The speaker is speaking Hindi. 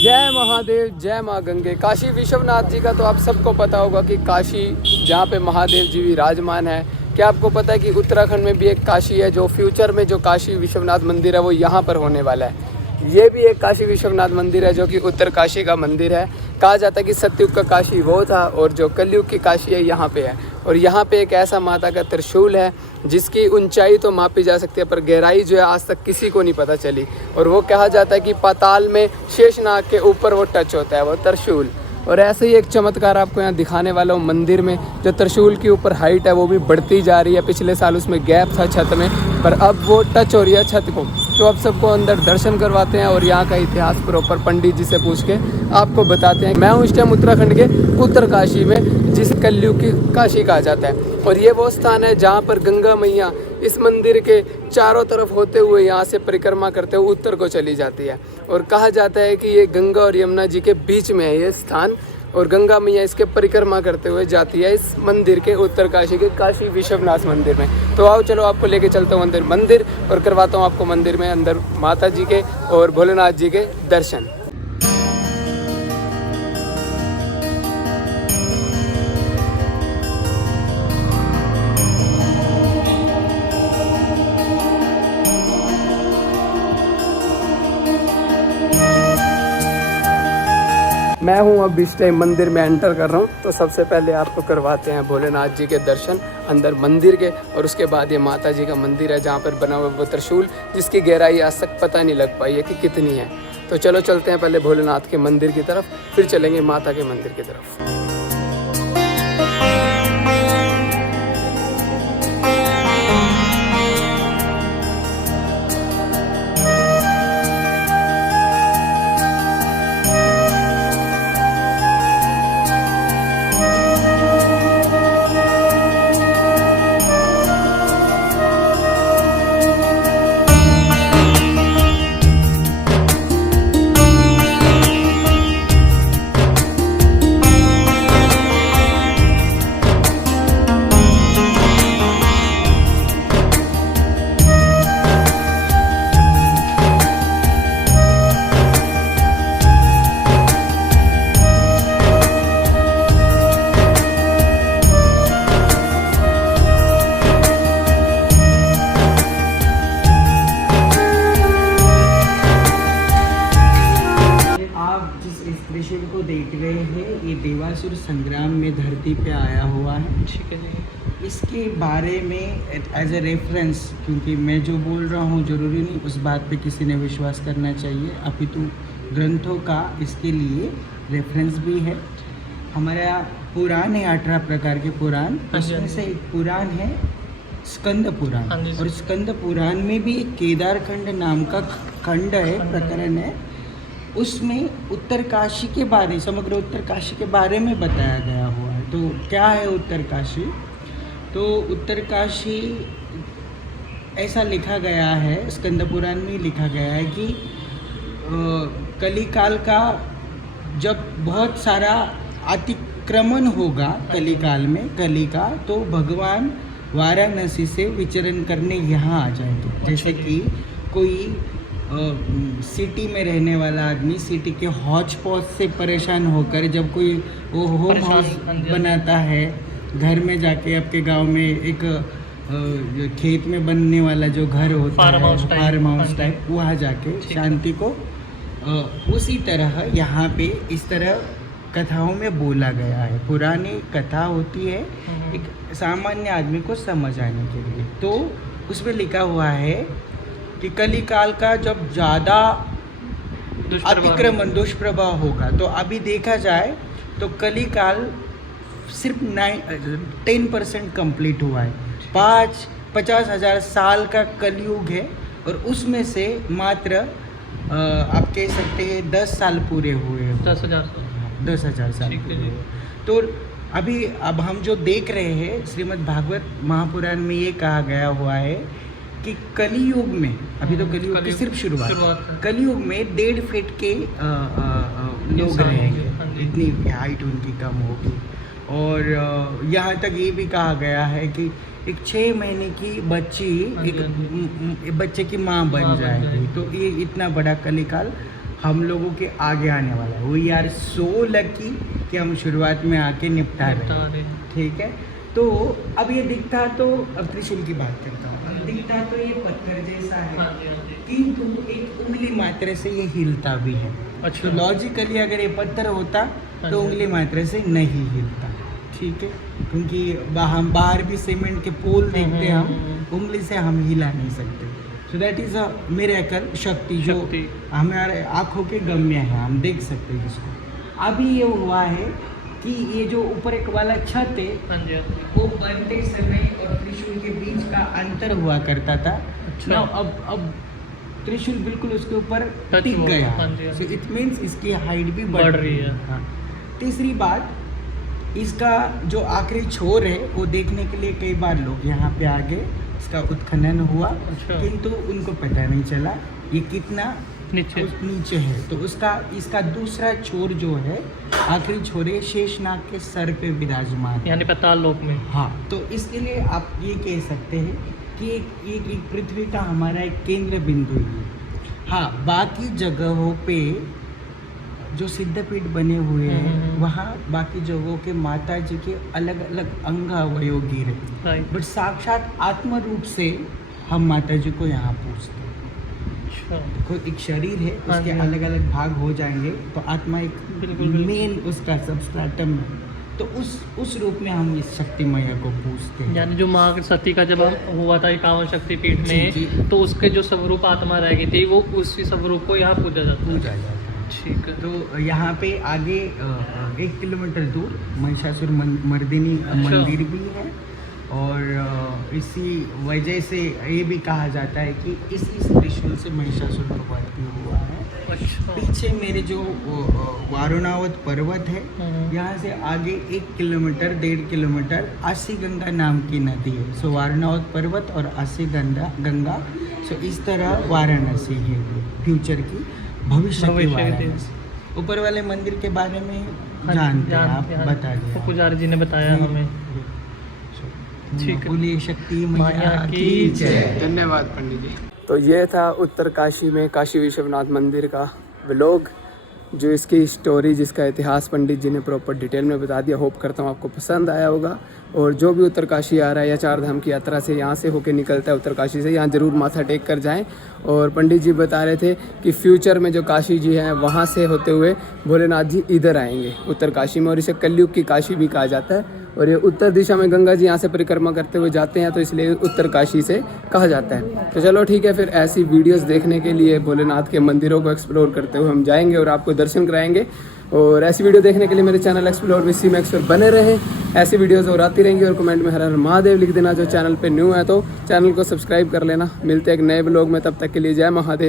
जय महादेव, जय माँ गंगे। काशी विश्वनाथ जी का तो आप सबको पता होगा कि काशी जहाँ पे महादेव जी विराजमान है। क्या आपको पता है कि उत्तराखंड में भी एक काशी है, जो फ्यूचर में जो काशी विश्वनाथ मंदिर है वो यहाँ पर होने वाला है। ये भी एक काशी विश्वनाथ मंदिर है जो कि उत्तर काशी का मंदिर है। कहा जाता है कि सतयुग का काशी वो था और जो कलयुग की काशी है यहाँ पे है। और यहाँ पे एक ऐसा माता का त्रिशूल है जिसकी ऊंचाई तो मापी जा सकती है, पर गहराई जो है आज तक किसी को नहीं पता चली। और वो कहा जाता है कि पाताल में शेषनाग के ऊपर वो टच होता है वो त्रिशूल। और ऐसे ही एक चमत्कार आपको यहाँ दिखाने वाला हूँ। मंदिर में जो त्रिशूल के ऊपर हाइट है वो भी बढ़ती जा रही है। पिछले साल उसमें गैप था छत में, पर अब वो टच हो रही है छत को। तो अब सबको अंदर दर्शन करवाते हैं और यहाँ का इतिहास प्रॉपर पंडित जी से पूछ के आपको बताते हैं। मैं हूँ इस टाइम उत्तराखंड के उत्तर काशी में, जिस कलयुग की काशी कहा जाता है। और ये वो स्थान है जहाँ पर गंगा मैया इस मंदिर के चारों तरफ होते हुए यहाँ से परिक्रमा करते हुए उत्तर को चली जाती है। और कहा जाता है कि ये गंगा और यमुना जी के बीच में है ये स्थान, और गंगा मैया इसके परिक्रमा करते हुए जाती है इस मंदिर के उत्तर काशी के काशी विश्वनाथ मंदिर में। तो आओ चलो आपको लेके चलता हूँ अंदर मंदिर और करवाता हूँ आपको मंदिर में अंदर माता जी के और भोलेनाथ जी के दर्शन। मैं हूं अब इस टाइम मंदिर में एंटर कर रहा हूं। तो सबसे पहले आपको करवाते हैं भोलेनाथ जी के दर्शन अंदर मंदिर के, और उसके बाद ये माता जी का मंदिर है जहां पर बना हुआ वो त्रिशूल, जिसकी गहराई आज तक पता नहीं लग पाई है कि कितनी है। तो चलो चलते हैं पहले भोलेनाथ के मंदिर की तरफ, फिर चलेंगे माता के मंदिर की तरफ। त्रिशूल को देख रहे हैं, ये देवासुर संग्राम में धरती पे आया हुआ है। ठीक है जी। इसके बारे में एज ए रेफरेंस, क्योंकि मैं जो बोल रहा हूँ जरूरी नहीं उस बात पे किसी ने विश्वास करना चाहिए, अपितु ग्रंथों का इसके लिए रेफरेंस भी है। हमारा पुराण है 18 प्रकार के पुराण, उसमें से एक पुराण है स्कंद पुराण। और स्कंद पुराण में भी एक केदारखंड नाम का खंड है, प्रकरण है। उसमें उत्तर काशी के बारे, समग्र उत्तर काशी के बारे में बताया गया हुआ है। तो क्या है उत्तर काशी? तो उत्तर काशी ऐसा लिखा गया है, स्कंद पुराण में लिखा गया है कि कलिकाल का जब बहुत सारा अतिक्रमण होगा कलिकाल में, कली का, तो भगवान वाराणसी से विचरण करने यहाँ आ जाएंगे। जैसे कि कोई सिटी में रहने वाला आदमी सिटी के हौच पौच से परेशान होकर जब कोई वो होम हाउस बनाता है, घर में जाके आपके गांव में एक खेत में बनने वाला जो घर होता है फार्म हाउस टाइप, वहाँ जाके शांति को, उसी तरह यहाँ पे इस तरह कथाओं में बोला गया है। पुरानी कथा होती है एक सामान्य आदमी को समझ आने के लिए। तो उसमें लिखा हुआ है कि कलिकाल का जब ज़्यादा अतिक्रमण दुष्प्रभाव होगा, तो अभी देखा जाए तो कलिकाल सिर्फ 10% कंप्लीट हुआ है। 50,000 साल का कलयुग है, और उसमें से मात्र आप कह सकते हैं 10 साल पूरे हुए हैं। 10,000 साल पूरे हुए। तो अभी अब हम जो देख रहे हैं श्रीमद् भागवत महापुराण में ये कहा गया हुआ है कि कलियुग में, अभी तो कलियुग की सिर्फ शुरुआत, कलियुग में 1.5 फीट के लोग रहेंगे, इतनी हाइट उनकी कम होगी। और यहाँ तक ये भी कहा गया है कि एक 6 महीने की बच्ची एक बच्चे की माँ बन जाएगी। तो ये इतना बड़ा कलिकाल हम लोगों के आगे आने वाला है। वी आर सो लकी कि हम शुरुआत में आके निपटा रहे हैं, ठीक है। तो अब ये दिखता तो, अब त्रिशूल की बात करता हूँ, अब दिखता तो ये पत्थर जैसा है, किंतु एक उंगली मात्र से ये हिलता भी है। अच्छा। तो लॉजिकली अगर ये पत्थर होता तो उंगली मात्र से नहीं हिलता, ठीक है, क्योंकि हम बाहर भी सीमेंट के पोल देखते हैं, हम उंगली से हम हिला नहीं सकते। So that is a miracle, शक्ति जो हमारे आँखों के गम्य है, हम देख सकते हैं जिसको। अभी ये हुआ है कि ये जो ऊपर एक वाला छत है वो बनते समय और त्रिशूल के बीच का अंतर हुआ करता था। अच्छा। Now, अब त्रिशूल बिल्कुल उसके ऊपर Touch टिक हुआ, गया, हाँ जी, हाँ सो जी। इट मीन्स इसकी हाइट भी बढ़ रही है। हाँ। तीसरी बात, इसका जो आखिरी छोर है वो देखने के लिए कई बार लोग यहाँ पे आगे इसका उत्खनन हुआ, अच्छा। किंतु उनको पता नहीं चला ये कितना नीचे है। तो इसका दूसरा छोर जो है, आखिरी छोर है, शेषनाग के सर पे विराजमान है। यानी पाताल लोक में। हाँ, तो इसके लिए आप ये कह सकते हैं कि एक पृथ्वी का हमारा एक केंद्र बिंदु है। हाँ, बाकी जगहों पे जो सिद्धपीठ बने हुए हैं वहाँ बाकी जगहों के माता जी के अलग अलग अंग अवयव गिरे, राइट। बट साक्षात आत्म रूप से हम माता जी को यहाँ पूजते हैं। अच्छा। कोई एक शरीर है, हाँ उसके जी। अलग अलग भाग हो जाएंगे तो आत्मा एक बिल्कुल। मेन उसका सबस्ट्रेटम है, तो उस रूप में हम इस शक्ति मैया को पूजते हैं। यानी जो माँ सती का जब हुआ था 51 शक्तिपीठ जी, में, जी। तो उसके जो स्वरूप आत्मा रह गई थी वो उसी स्वरूप को यहाँ पूजा जाता है। पूजा जाता है। ठीक है। तो यहाँ पे आगे 1 किलोमीटर दूर महिषासुर मर्दिनी अच्छा। मंदिर भी है, और इसी वजह से ये भी कहा जाता है कि इसी त्रिशूल से महिषासुर का मृत्यु हुआ है। अच्छा। पीछे मेरे जो वारुणावत पर्वत है, यहाँ से आगे 1 किलोमीटर 1.5 किलोमीटर आसी गंगा नाम की नदी है। सो वारुणावत पर्वत और आसी गंगा, सो इस तरह वाराणसी है फ्यूचर की, भविष्य की वाराणसी। ऊपर वाले मंदिर के बारे में जानते हैं आप, बता तो दिया पुजारी जी ने बताया हमें। ठीक है। बोलिए शक्ति मैया मैया की की जय। जय। धन्यवाद पंडित जी। तो ये था उत्तरकाशी में काशी विश्वनाथ मंदिर का व्लॉग, जो इसकी स्टोरी, जिसका इतिहास पंडित जी ने प्रॉपर डिटेल में बता दिया। होप करता हूँ आपको पसंद आया होगा। और जो भी उत्तरकाशी आ रहा है या चार धाम की यात्रा से यहाँ से होके निकलता है उत्तरकाशी से, यहाँ ज़रूर माथा टेक कर जाएं। और पंडित जी बता रहे थे कि फ्यूचर में जो काशी जी हैं वहाँ से होते हुए भोलेनाथ जी इधर आएंगे उत्तरकाशी में, और इसे कलयुग की काशी भी कहा जाता है। और ये उत्तर दिशा में गंगा जी यहाँ से परिक्रमा करते हुए जाते हैं, तो इसलिए उत्तरकाशी से कहा जाता है। तो चलो ठीक है, फिर ऐसी वीडियोस देखने के लिए भोलेनाथ के मंदिरों को एक्सप्लोर करते हुए हम जाएंगे और आपको दर्शन कराएंगे। और ऐसी वीडियो देखने के लिए मेरे चैनल एक्सप्लोर विद सीमैक्स पर बने रहें। ऐसी वीडियोस और आती रहेंगी। और कमेंट में हर हर महादेव लिख देना। जो चैनल पे न्यू है तो चैनल को सब्सक्राइब कर लेना। मिलते हैं एक नए ब्लॉग में, तब तक के लिए जय महादेव।